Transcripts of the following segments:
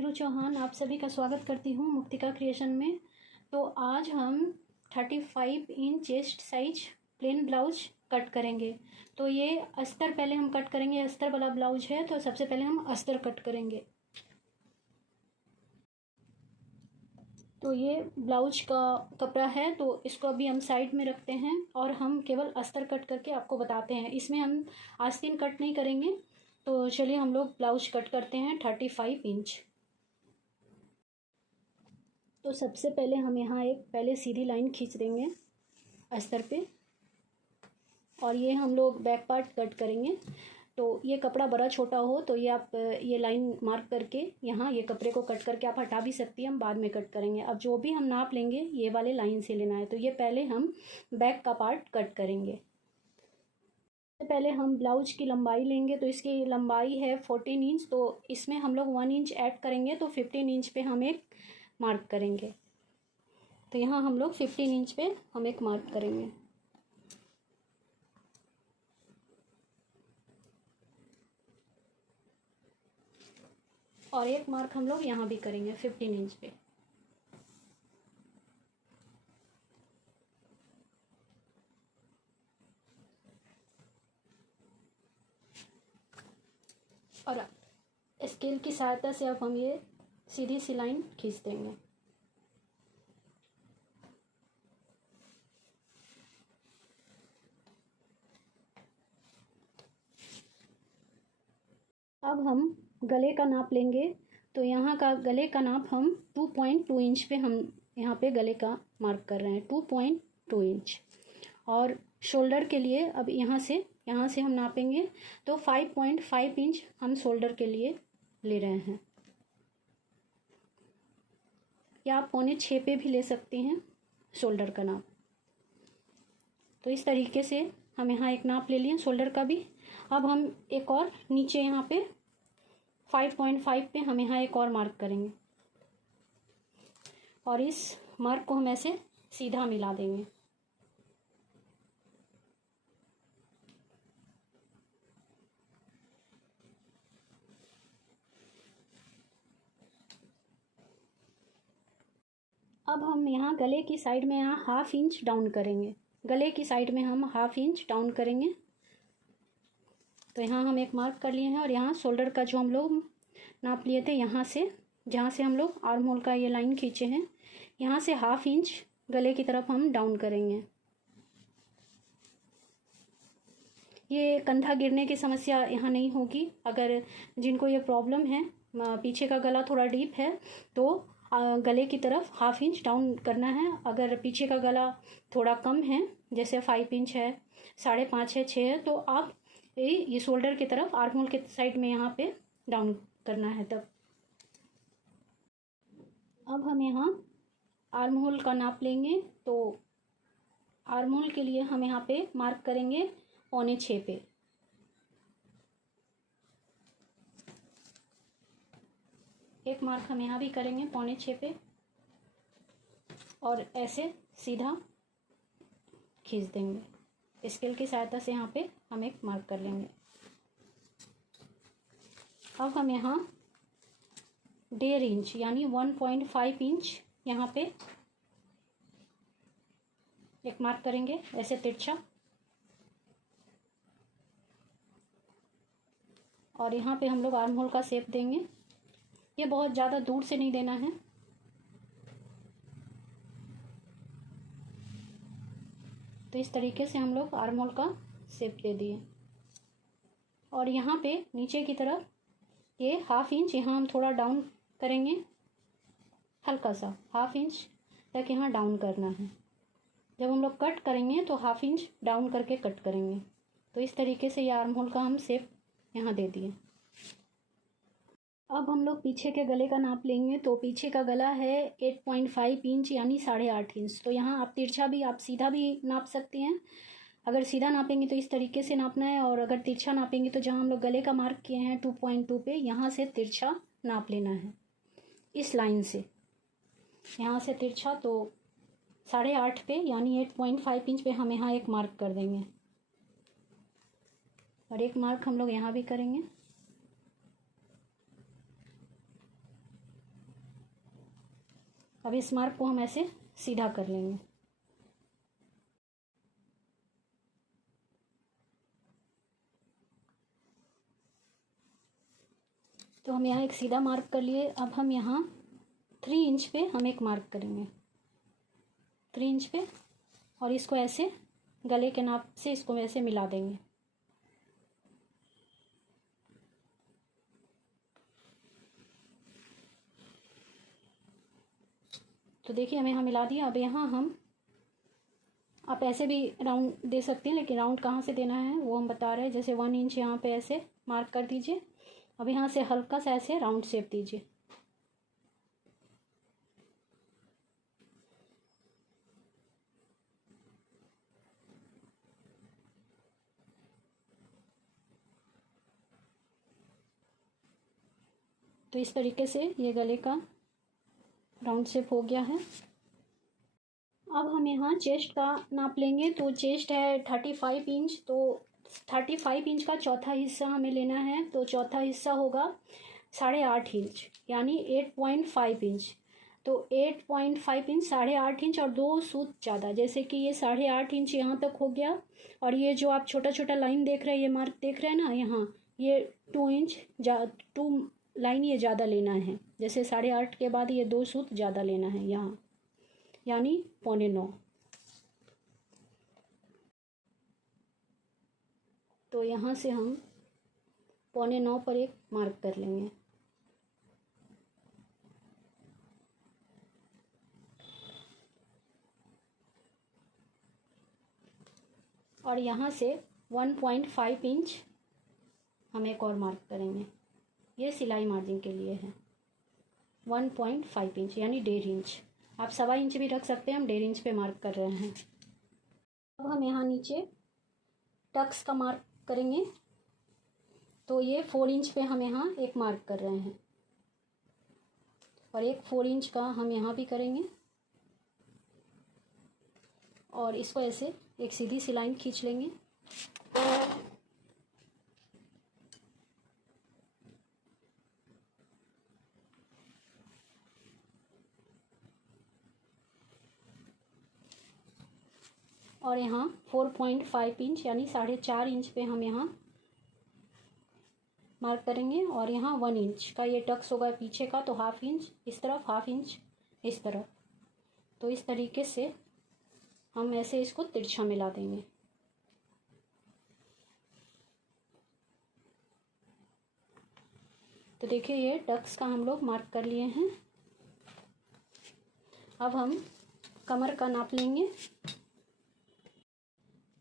नीरू चौहान आप सभी का स्वागत करती हूँ मुक्तिका क्रिएशन में। तो आज हम 35 inch chest size plain blouse cut करेंगे। तो ये अस्तर पहले हम कट करेंगे। अस्तर वाला ब्लाउज है तो सबसे पहले हम अस्तर कट करेंगे। तो ये ब्लाउज का कपड़ा है तो इसको अभी हम साइड में रखते हैं और हम केवल अस्तर कट करके आपको बताते हैं। इसमें हम आस्तीन कट नहीं करेंगे। तो चलिए हम लोग ब्लाउज कट करते हैं 35 इंच। तो सबसे पहले हम यहाँ एक पहले सीधी लाइन खींच देंगे अस्तर पे और ये हम लोग बैक पार्ट कट करेंगे। तो ये कपड़ा बड़ा छोटा हो तो ये आप ये लाइन मार्क करके यहाँ ये कपड़े को कट करके आप हटा भी सकती हैं, हम बाद में कट करेंगे। अब जो भी हम नाप लेंगे ये वाले लाइन से लेना है। तो ये पहले हम बैक का पार्ट कट करेंगे। पहले हम ब्लाउज की लंबाई लेंगे। तो इसकी लंबाई है 14 इंच। तो इसमें हम लोग 1 इंच ऐड करेंगे तो 15 इंच पे हम एक मार्क करेंगे। तो यहाँ हम लोग 15 इंच पे हम एक मार्क करेंगे। और एक मार्क हम लोग यहाँ भी करेंगे 15 इंच पे। और स्केल की सहायता से अब हम ये सीधी सी लाइन खींच देंगे। अब हम गले का नाप लेंगे। तो यहाँ का गले का नाप हम 2.2 इंच पे हम यहाँ पे गले का मार्क कर रहे हैं, 2.2 इंच। और शोल्डर के लिए अब यहाँ से हम नापेंगे तो 5.5 इंच हम शोल्डर के लिए ले रहे हैं। या आप 5.25 पे भी ले सकती हैं शोल्डर का नाप। तो इस तरीके से हम यहाँ एक नाप ले लिए शोल्डर का भी। अब हम एक और नीचे यहाँ पे 5.5 पे हम यहाँ एक और मार्क करेंगे और इस मार्क को हम ऐसे सीधा मिला देंगे। अब हम यहाँ गले की साइड में यहाँ 1/2 इंच डाउन करेंगे। गले की साइड में हम 1/2 इंच डाउन करेंगे। तो यहाँ हम एक मार्क कर लिए हैं और यहाँ शोल्डर का जो हम लोग नाप लिए थे यहाँ से जहाँ से हम लोग आर्म होल का ये लाइन खींचे हैं यहाँ से 1/2 इंच गले की तरफ हम डाउन करेंगे। ये कंधा गिरने की समस्या यहाँ नहीं होगी। अगर जिनको ये प्रॉब्लम है, पीछे का गला थोड़ा डीप है तो गले की तरफ 1/2 इंच डाउन करना है। अगर पीछे का गला थोड़ा कम है जैसे 5 इंच है, 5.5 है, 6 है तो आप ये शोल्डर की तरफ आर्म होल के साइड में यहाँ पे डाउन करना है। तब अब हम यहाँ आर्म होल का नाप लेंगे। तो आर्म होल के लिए हम यहाँ पे मार्क करेंगे 5.25 पे। एक मार्क हम यहाँ भी करेंगे 5.25 पे और ऐसे सीधा खींच देंगे। स्केल की सहायता से यहाँ पे हम एक मार्क कर लेंगे। अब हम यहाँ 1.5 इंच यानी 1.5 इंच यहाँ पे एक मार्क करेंगे ऐसे तिरछा। और यहाँ पे हम लोग आर्म होल का शेप देंगे। ये बहुत ज़्यादा दूर से नहीं देना है। तो इस तरीके से हम लोग आर्म होल का शेप दे दिए। और यहाँ पे नीचे की तरफ ये 1/2 इंच यहाँ हम थोड़ा डाउन करेंगे, हल्का सा 1/2 इंच तक यहाँ डाउन करना है। जब हम लोग कट करेंगे तो 1/2 इंच डाउन करके कट करेंगे। तो इस तरीके से ये आर्म होल का हम शेप यहाँ दे दिए। अब हम लोग पीछे के गले का नाप लेंगे। तो पीछे का गला है 8.5 इंच यानी 8.5 इंच। तो यहाँ आप तिरछा भी आप सीधा भी नाप सकती हैं। अगर सीधा नापेंगे तो इस तरीके से नापना है और अगर तिरछा नापेंगे तो जहाँ हम लोग गले का मार्क किए हैं 2.2 पे यहाँ से तिरछा नाप लेना है। इस लाइन से यहाँ से तिरछा तो 8.5 पे यानी 8.5 इंच पे हम यहाँ एक मार्क कर देंगे और एक मार्क हम लोग यहाँ भी करेंगे। अब इस मार्क को हम ऐसे सीधा कर लेंगे। तो हम यहाँ एक सीधा मार्क कर लिए। अब हम यहाँ 3 इंच पे हम एक मार्क करेंगे, 3 इंच पे, और इसको ऐसे गले के नाप से इसको ऐसे मिला देंगे। तो देखिए हमें यहाँ मिला दिया। अब यहाँ हम, आप ऐसे भी राउंड दे सकते हैं, लेकिन राउंड कहाँ से देना है वो हम बता रहे हैं। जैसे 1 इंच यहाँ पे ऐसे मार्क कर दीजिए। अब यहाँ से हल्का सा ऐसे राउंड शेप दीजिए। तो इस तरीके से ये गले का राउंड शेप हो गया है। अब हम यहाँ चेस्ट का नाप लेंगे। तो चेस्ट है 35 इंच, तो 35 इंच का चौथा हिस्सा हमें लेना है। तो चौथा हिस्सा होगा 8.5 इंच, यानी 8.5 इंच। तो 8.5 इंच, 8.5 इंच और 2 सूत ज़्यादा, जैसे कि ये 8.5 इंच यहाँ तक हो गया। और ये जो आप छोटा छोटा लाइन देख रहे हैं, ये मार्क देख रहे हैं ना, यहाँ ये 2 इंच 2 लाइन ये ज़्यादा लेना है। जैसे 8.5 के बाद ये 2 सूत ज़्यादा लेना है यहाँ, यानी 8.25। तो यहाँ से हम 8.25 पर एक मार्क कर लेंगे। और यहाँ से 1.5 इंच हम एक और मार्क करेंगे। ये सिलाई मार्जिन के लिए है। 1.5 इंच यानी 1.5 इंच, आप 1.25 इंच भी रख सकते हैं, हम 1.5 इंच पे मार्क कर रहे हैं। अब हम यहाँ नीचे टक्स का मार्क करेंगे। तो ये 4 इंच पे हम यहाँ एक मार्क कर रहे हैं, और एक 4 इंच का हम यहाँ भी करेंगे। और इसको ऐसे एक सीधी सी लाइन खींच लेंगे। और यहाँ 4.5 इंच यानी 4.5 इंच पे हम यहाँ मार्क करेंगे। और यहाँ 1 इंच का ये टक्स होगा पीछे का, तो 1/2 इंच इस तरफ, 1/2 इंच इस तरफ। तो इस तरीके से हम ऐसे इसको तिरछा मिला देंगे। तो देखिए ये टक्स का हम लोग मार्क कर लिए हैं। अब हम कमर का नाप लेंगे।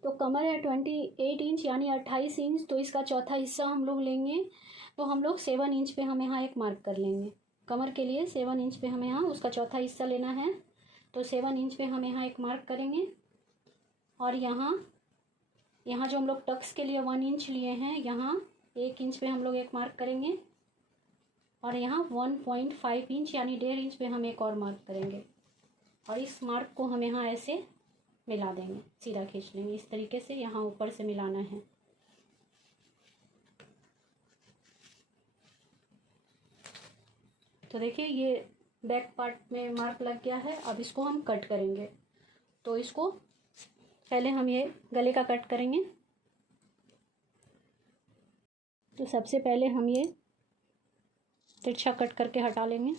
तो कमर है 28 इंच यानी 28 इंच, तो इसका चौथा हिस्सा हम लोग लेंगे। तो हम लोग 7 इंच पे हम यहाँ एक मार्क कर लेंगे। कमर के लिए 7 इंच पे हमें यहाँ उसका चौथा हिस्सा लेना है। तो 7 इंच पे हम यहाँ एक मार्क करेंगे। और यहाँ जो हम लोग टक्स के लिए 1 इंच लिए हैं, यहाँ 1 इंच पे हम लोग एक मार्क करेंगे। और यहाँ 1.5 इंच यानी 1.5 इंच पे हम एक और मार्क करेंगे। और इस मार्क को हम यहाँ ऐसे मिला देंगे, सीधा खींच लेंगे। इस तरीके से यहाँ ऊपर से मिलाना है। तो देखिए ये बैक पार्ट में मार्क लग गया है। अब इसको हम कट करेंगे। तो इसको पहले हम ये गले का कट करेंगे। तो सबसे पहले हम ये तिरछा कट करके हटा लेंगे।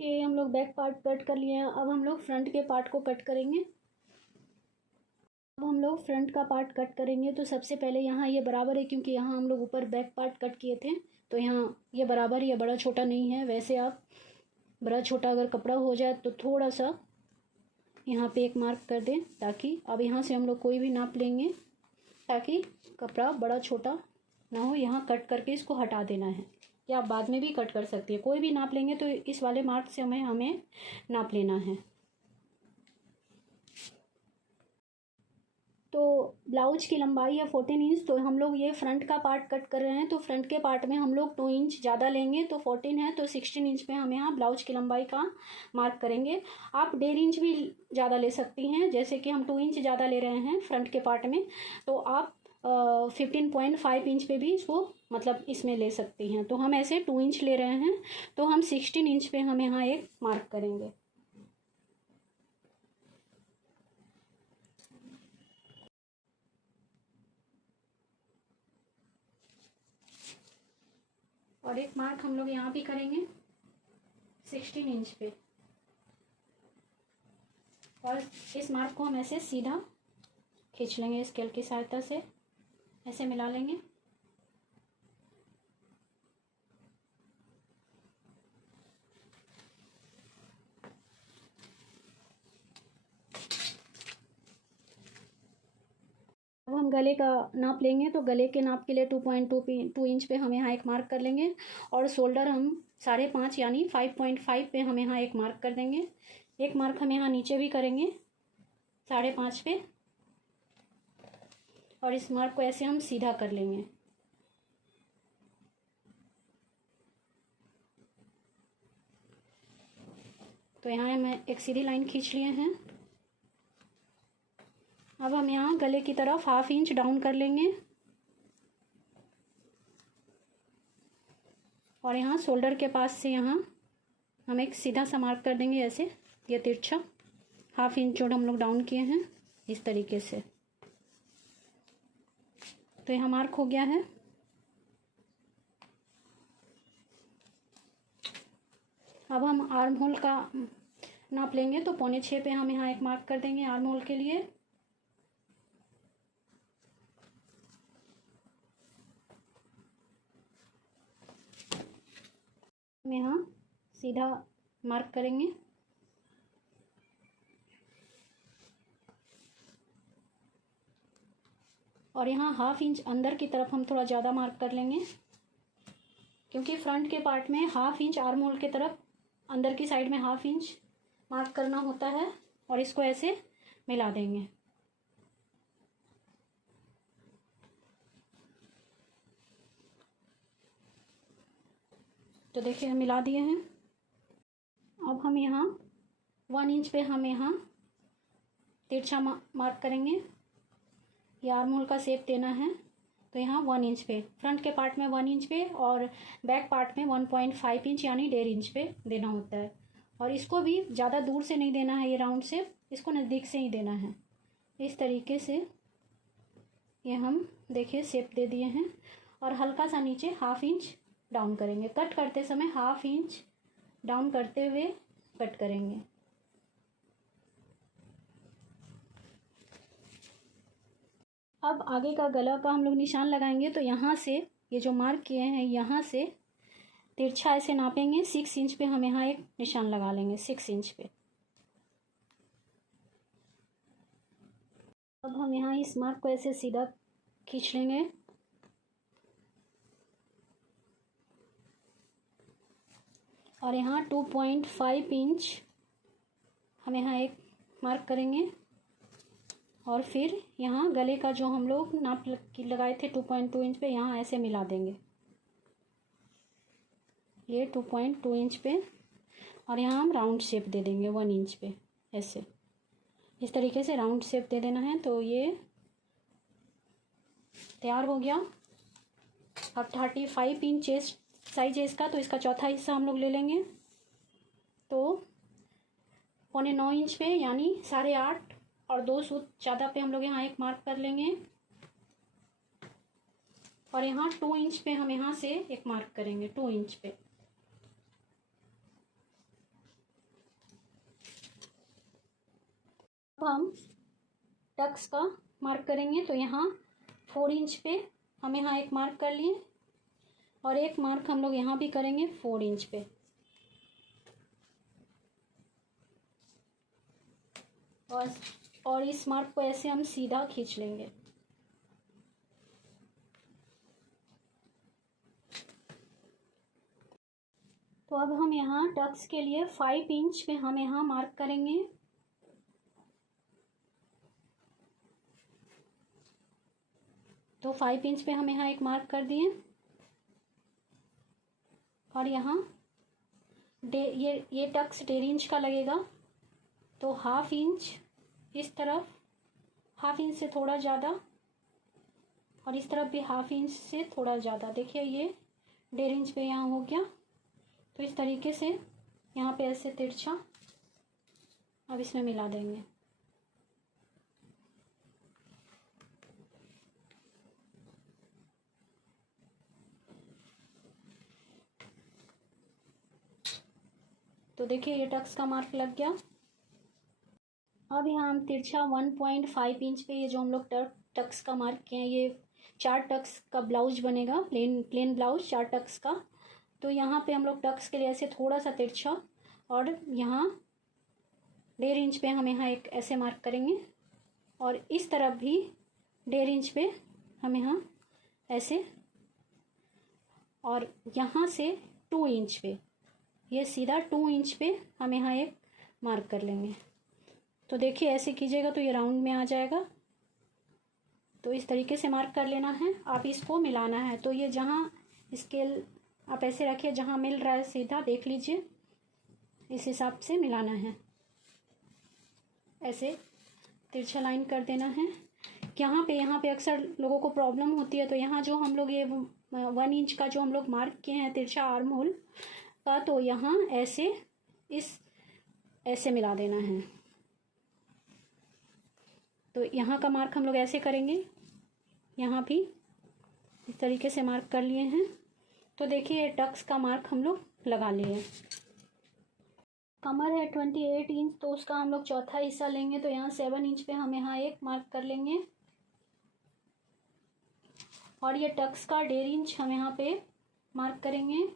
ये हम लोग बैक पार्ट कट कर लिए हैं। अब हम लोग फ्रंट के पार्ट को कट करेंगे। अब हम लोग फ्रंट का पार्ट कट करेंगे। तो सबसे पहले यहाँ ये बराबर है, क्योंकि यहाँ हम लोग ऊपर बैक पार्ट कट किए थे, तो यहाँ ये बराबर, ये बड़ा छोटा नहीं है। वैसे आप बड़ा छोटा अगर कपड़ा हो जाए तो थोड़ा सा यहाँ पे एक मार्क कर दें, ताकि अब यहाँ से हम लोग कोई भी नाप लेंगे ताकि कपड़ा बड़ा छोटा ना हो। यहाँ कट करके इसको हटा देना है। या आप बाद में भी कट कर सकती है। कोई भी नाप लेंगे तो इस वाले मार्क से हमें नाप लेना है। तो ब्लाउज की लंबाई है 14 इंच। तो हम लोग ये फ्रंट का पार्ट कट कर रहे हैं, तो फ्रंट के पार्ट में हम लोग 2 इंच ज़्यादा लेंगे। तो 14 है तो 16 इंच पे हम यहाँ ब्लाउज की लंबाई का मार्क करेंगे। आप 1.5 इंच भी ज़्यादा ले सकती हैं, जैसे कि हम 2 इंच ज़्यादा ले रहे हैं फ्रंट के पार्ट में, तो आप 15.5 इंच पे भी इसको मतलब इसमें ले सकती हैं। तो हम ऐसे 2 इंच ले रहे हैं, तो हम 16 इंच पे हम यहाँ एक मार्क करेंगे। और एक मार्क हम लोग यहाँ भी करेंगे 16 इंच पे, और इस मार्क को हम ऐसे सीधा खींच लेंगे, स्केल की सहायता से ऐसे मिला लेंगे। अब हम गले का नाप लेंगे, तो गले के नाप के लिए 2.2 इंच पे हम यहाँ एक मार्क कर लेंगे, और शोल्डर हम 5.5 यानी 5.5 पे हम यहाँ एक मार्क कर देंगे। एक मार्क हम यहाँ नीचे भी करेंगे 5.5 पे, और इस मार्क को ऐसे हम सीधा कर लेंगे। तो यहाँ हम एक सीधी लाइन खींच लिए हैं। अब हम यहाँ गले की तरफ 1/2 इंच डाउन कर लेंगे, और यहाँ शोल्डर के पास से यहाँ हम एक सीधा सा मार्क कर देंगे ऐसे, ये तिरछा 1/2 इंच जो हम लोग डाउन किए हैं इस तरीके से। तो यहाँ मार्क हो गया है। अब हम आर्म होल का नाप लेंगे, तो 5.25 पे हम यहाँ एक मार्क कर देंगे आर्म होल के लिए। हम यहाँ सीधा मार्क करेंगे, और यहाँ 1/2 इंच अंदर की तरफ हम थोड़ा ज़्यादा मार्क कर लेंगे, क्योंकि फ्रंट के पार्ट में 1/2 इंच आर्म होल की तरफ अंदर की साइड में 1/2 इंच मार्क करना होता है, और इसको ऐसे मिला देंगे। तो देखिए हम मिला दिए हैं। अब हम यहाँ 1 इंच पे हम यहाँ तिरछा मार्क करेंगे, ये आर्म होल का शेप देना है। तो यहाँ 1 इंच पे फ्रंट के पार्ट में 1 इंच पे, और बैक पार्ट में 1.5 इंच यानी 1.5 इंच पे देना होता है। और इसको भी ज़्यादा दूर से नहीं देना है, ये राउंड शेप इसको नज़दीक से ही देना है। इस तरीके से ये हम देखिए शेप दे दिए हैं, और हल्का सा नीचे 1/2 इंच डाउन करेंगे। कट करते समय 1/2 इंच डाउन करते हुए कट करेंगे। अब आगे का गला का हम लोग निशान लगाएंगे, तो यहाँ से ये जो मार्क किए हैं यहाँ से तिरछा ऐसे नापेंगे 6 इंच पे हम यहाँ एक निशान लगा लेंगे 6 इंच पे। अब हम यहाँ इस मार्क को ऐसे सीधा खींच लेंगे, और यहाँ 2.5 इंच हम यहाँ एक मार्क करेंगे, और फिर यहाँ गले का जो हम लोग नाप लगाए थे 2.2 इंच पे यहाँ ऐसे मिला देंगे, ये 2.2 इंच पे, और यहाँ हम राउंड शेप दे देंगे 1 इंच पे ऐसे। इस तरीके से राउंड शेप दे देना है। तो ये तैयार हो गया। अब 35 इंच चेस्ट साइज है इसका, तो इसका चौथा हिस्सा हम लोग ले लेंगे। तो 9.25 इंच पे यानी 8.5 और 2 सूत ज़्यादा पे हम लोग यहाँ एक मार्क कर लेंगे, और यहाँ 2 इंच पे हम यहाँ से एक मार्क करेंगे 2 इंच पे। अब हम टक्स का मार्क करेंगे, तो यहाँ 4 इंच पे हम यहाँ एक मार्क कर लिए, और एक मार्क हम लोग यहाँ भी करेंगे 4 इंच पे। और इस मार्क को ऐसे हम सीधा खींच लेंगे। तो अब हम यहाँ टक्स के लिए 5 इंच पे हम यहाँ मार्क करेंगे। तो 5 इंच पे हम यहाँ एक मार्क कर दिए और यहाँ ये टक्स 1.5 इंच का लगेगा, तो 1/2 इंच इस तरफ, 1/2 इंच से थोड़ा ज़्यादा, और इस तरफ भी 1/2 इंच से थोड़ा ज़्यादा। देखिए ये 1.5 इंच पे यहाँ हो गया। तो इस तरीके से यहाँ पे ऐसे तिरछा अब इसमें मिला देंगे। तो देखिए ये टक्स का मार्क लग गया। अब यहाँ हम तिरछा 1.5 इंच पे ये जो हम लोग टक्स का मार्क किए हैं, ये 4 टक्स का ब्लाउज बनेगा, प्लेन ब्लाउज 4 टक्स का। तो यहाँ पे हम लोग टक्स के लिए ऐसे थोड़ा सा तिरछा, और यहाँ 1.5 इंच पे हम यहाँ एक ऐसे मार्क करेंगे, और इस तरफ भी 1.5 इंच पे हम यहाँ ऐसे, और यहाँ से 2 इंच पे, ये सीधा 2 इंच पे हम यहाँ एक मार्क कर लेंगे। तो देखिए ऐसे कीजिएगा तो ये राउंड में आ जाएगा। तो इस तरीके से मार्क कर लेना है, आप इसको मिलाना है। तो ये जहाँ स्केल आप ऐसे रखिए, जहाँ मिल रहा है सीधा देख लीजिए, इस हिसाब से मिलाना है। ऐसे तिरछा लाइन कर देना है। यहाँ पे अक्सर लोगों को प्रॉब्लम होती है, तो यहाँ जो हम लोग ये 1 इंच का जो हम लोग मार्क किए हैं तिरछा आर्म होल का, तो यहाँ ऐसे ऐसे मिला देना है। तो यहाँ का मार्क हम लोग ऐसे करेंगे, यहाँ भी इस तरीके से मार्क कर लिए हैं। तो देखिए टक्स का मार्क हम लोग लगा लिए। कमर है 28 इंच, तो उसका हम लोग चौथा हिस्सा लेंगे। तो यहाँ 7 इंच पे हम यहाँ एक मार्क कर लेंगे, और ये टक्स का 1.5 इंच हम यहाँ पे मार्क करेंगे,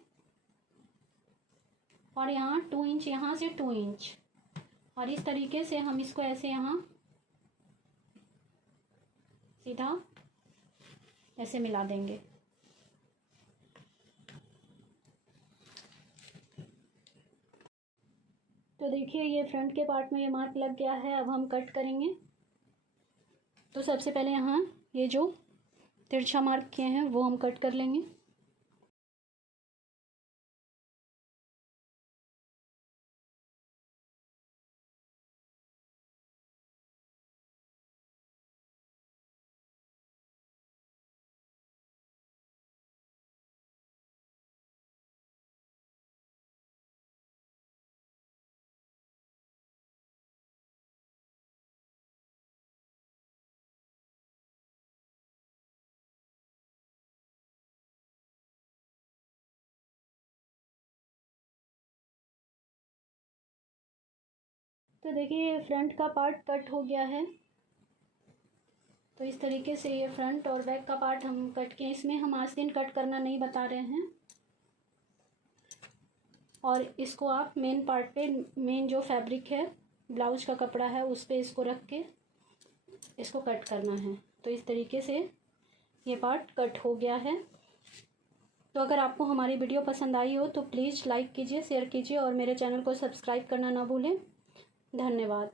और यहाँ 2 इंच, यहाँ से 2 इंच, और इस तरीके से हम इसको ऐसे यहाँ सीधा ऐसे मिला देंगे। तो देखिए ये फ्रंट के पार्ट में ये मार्क लग गया है। अब हम कट करेंगे। तो सबसे पहले यहाँ ये जो तिरछा मार्क किए हैं वो हम कट कर लेंगे। तो देखिए फ्रंट का पार्ट कट हो गया है। तो इस तरीके से ये फ्रंट और बैक का पार्ट हम कट किए। इसमें हम आस्तीन कट करना नहीं बता रहे हैं, और इसको आप मेन पार्ट पे, मेन जो फैब्रिक है ब्लाउज का कपड़ा है उस पे इसको रख के इसको कट करना है। तो इस तरीके से ये पार्ट कट हो गया है। तो अगर आपको हमारी वीडियो पसंद आई हो तो प्लीज़ लाइक कीजिए, शेयर कीजिए, और मेरे चैनल को सब्सक्राइब करना ना भूलें। धन्यवाद।